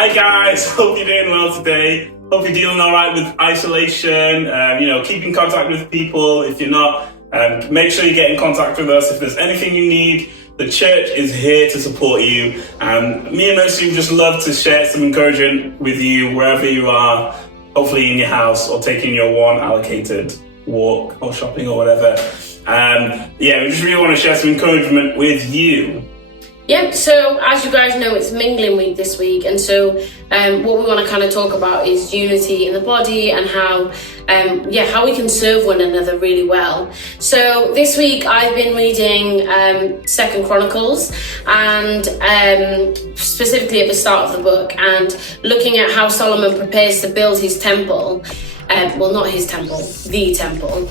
Hi guys, hope you're doing well today. Hope you're dealing all right with isolation, keep in contact with people. If you're not, make sure you get in contact with us. If there's anything you need, the church is here to support you. Me and Mercy would just love to share some encouragement with you wherever you are, hopefully in your house or taking your one allocated walk or shopping or whatever. We just really want to share some encouragement with you. Yep, so as you guys know, it's Mingling Week this week, and so what we want to kind of talk about is unity in the body and how we can serve one another really well. So this week I've been reading 2 Chronicles, and specifically at the start of the book, and looking at how Solomon prepares to build his temple. Not his temple, the temple.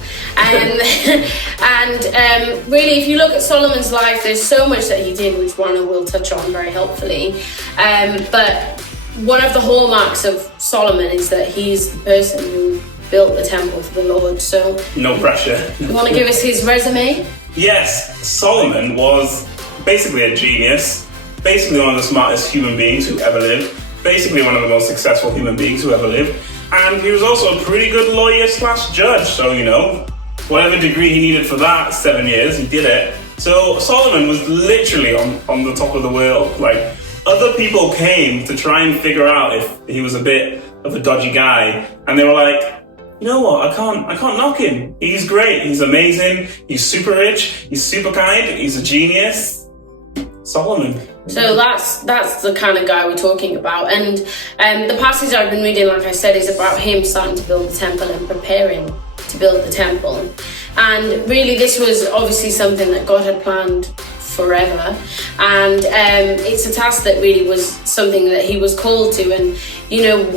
Really, if you look at Solomon's life, there's so much that he did, which Rana will touch on very helpfully. But one of the hallmarks of Solomon is that he's the person who built the temple for the Lord. So, no pressure. You want to give us his resume? Yes, Solomon was basically a genius, basically one of the smartest human beings who ever lived, basically one of the most successful human beings who ever lived. And he was also a pretty good lawyer/judge. So, whatever degree he needed for that, 7 years, he did it. So Solomon was literally on the top of the world. Like, other people came to try and figure out if he was a bit of a dodgy guy. And they were like, you know what, I can't knock him. He's great, he's amazing, he's super rich, he's super kind, he's a genius. Solomon. So that's the kind of guy we're talking about. And the passage I've been reading, like I said, is about him starting to build the temple and preparing to build the temple. And really, this was obviously something that God had planned forever. And it's a task that really was something that he was called to. And,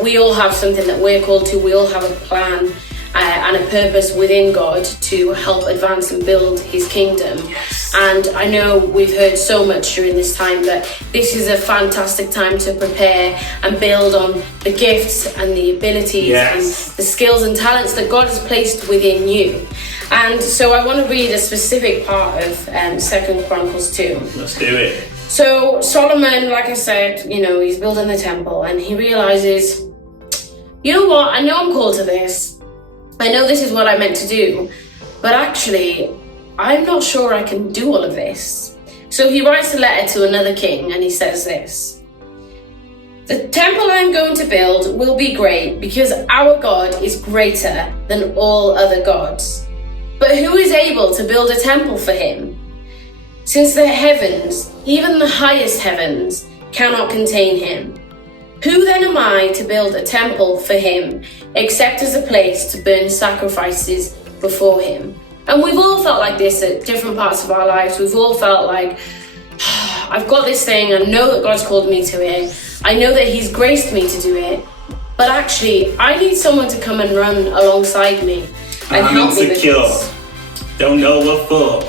we all have something that we're called to. We all have a plan and a purpose within God to help advance and build his kingdom. Yes. And I know we've heard so much during this time that this is a fantastic time to prepare and build on the gifts and the abilities and the skills and talents that God has placed within you. And so I want to read a specific part of 2 Chronicles 2. Let's do it. So Solomon, like I said, he's building the temple, and he realizes, you know what, I know I'm called to this. I know this is what I meant to do, but actually, I'm not sure I can do all of this. So he writes a letter to another king, and he says this: the temple I'm going to build will be great because our God is greater than all other gods. But who is able to build a temple for him? Since the heavens, even the highest heavens, cannot contain him. Who then am I to build a temple for him, except as a place to burn sacrifices before him? And we've all felt like this at different parts of our lives. We've all felt like, I've got this thing, I know that God's called me to it, I know that he's graced me to do it, but actually, I need someone to come and run alongside me and help me with this. Don't know what for.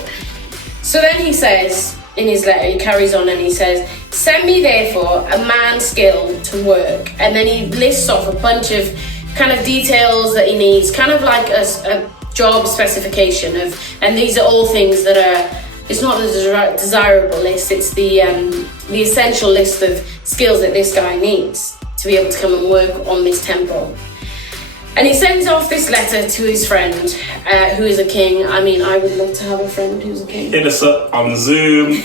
So then he says, in his letter, he carries on and he says, send me therefore a man skilled to work. And then he lists off a bunch of kind of details that he needs, kind of like a job specification of, and these are all things that are, it's not the desirable list, it's the essential list of skills that this guy needs to be able to come and work on this temple. And he sends off this letter to his friend, who is a king. I mean, I would love to have a friend who's a king. Hit us up on Zoom,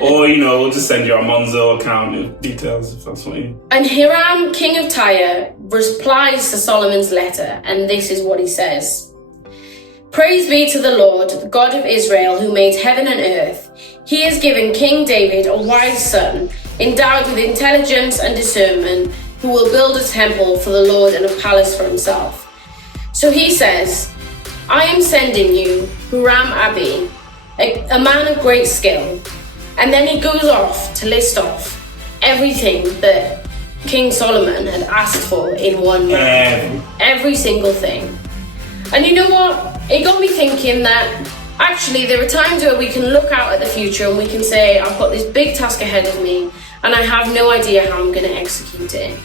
or, we'll just send you our Monzo account with details if that's what you... And Hiram, king of Tyre, replies to Solomon's letter, and this is what he says. Praise be to the Lord, the God of Israel, who made heaven and earth. He has given King David a wise son, endowed with intelligence and discernment, who will build a temple for the Lord and a palace for himself. So he says, I am sending you Huram-Abi, a man of great skill. And then he goes off to list off everything that King Solomon had asked for in one man. Every single thing. And you know what? It got me thinking that actually there are times where we can look out at the future and we can say, I've got this big task ahead of me and I have no idea how I'm going to execute it.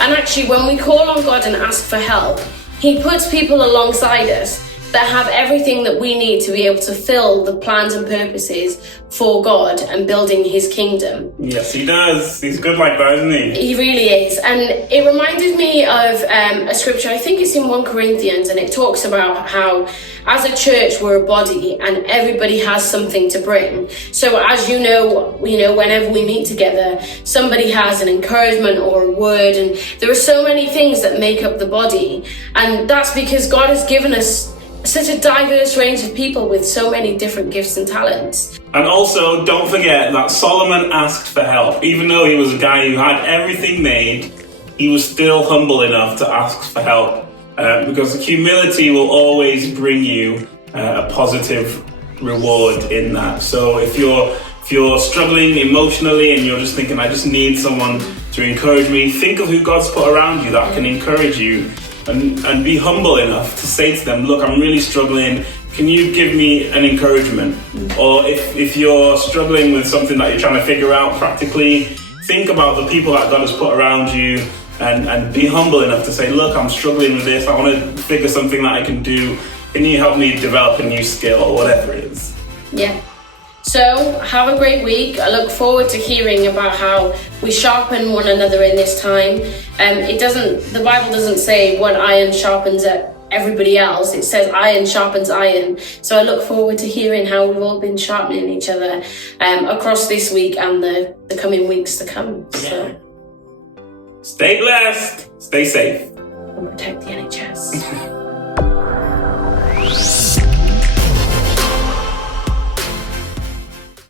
And actually, when we call on God and ask for help, he puts people alongside us that have everything that we need to be able to fill the plans and purposes for God and building his kingdom. Yes, he does. He's good like that, isn't he? He really is. And it reminded me of a scripture, I think it's in 1 Corinthians, and it talks about how as a church we're a body and everybody has something to bring. So as you know, whenever we meet together, somebody has an encouragement or a word, and there are so many things that make up the body. And that's because God has given us such a diverse range of people with so many different gifts and talents. And also, don't forget that Solomon asked for help. Even though he was a guy who had everything made, he was still humble enough to ask for help. Because humility will always bring you a positive reward in that. So if you're struggling emotionally and you're just thinking, I just need someone to encourage me, think of who God's put around you that can encourage you. And be humble enough to say to them, look, I'm really struggling. Can you give me an encouragement? Or if you're struggling with something that you're trying to figure out practically, think about the people that God has put around you and be humble enough to say, look, I'm struggling with this. I want to figure something that I can do. Can you help me develop a new skill or whatever it is? Yeah. So have a great week. I look forward to hearing about how we sharpen one another in this time. The Bible doesn't say what iron sharpens everybody else. It says iron sharpens iron. So I look forward to hearing how we've all been sharpening each other across this week and the coming weeks to come. So stay blessed, stay safe, and protect the NHS.